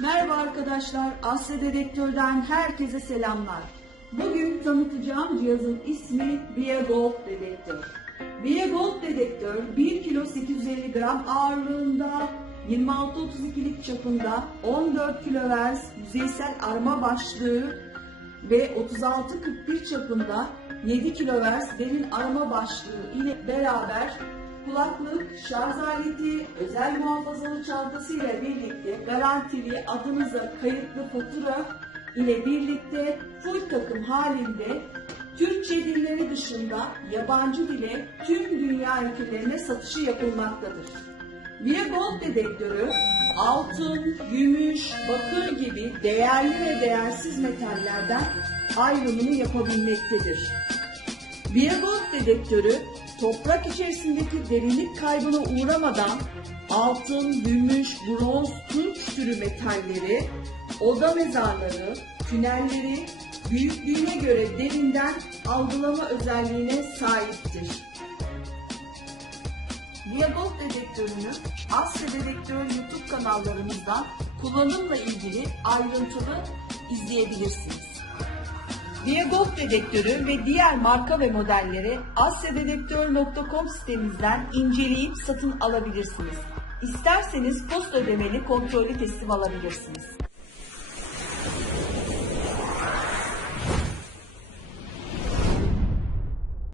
Merhaba arkadaşlar, Asya Dedektör'den herkese selamlar. Bugün tanıtacağım cihazın ismi Viagold Dedektör. Viagold Dedektör 1 kilo 850 gram ağırlığında, 26-32'lik çapında, 14 kHz yüzeysel arama başlığı ve 36-41 çapında 7 kHz derin arama başlığı ile beraber kulaklık, şarj aleti, özel muhafazalı çantası ile birlikte garantili adınıza kayıtlı fatura ile birlikte full takım halinde Türkçe dilleri dışında yabancı dile tüm dünya ülkelerine satışı yapılmaktadır. Via Gold dedektörü altın, gümüş, bakır gibi değerli ve değersiz metallerden ayrımını yapabilmektedir. Viagold dedektörü toprak içerisindeki derinlik kaybına uğramadan altın, gümüş, bronz, tunç türü metalleri, oda mezarları, tünelleri büyüklüğüne göre derinden algılama özelliğine sahiptir. Viagold dedektörünü Asya Dedektör YouTube kanallarımızdan kullanımla ilgili ayrıntılı izleyebilirsiniz. Viagold dedektörü ve diğer marka ve modelleri asyadedektör.com sitemizden inceleyip satın alabilirsiniz. İsterseniz post ödemeli kontrollü teslim alabilirsiniz.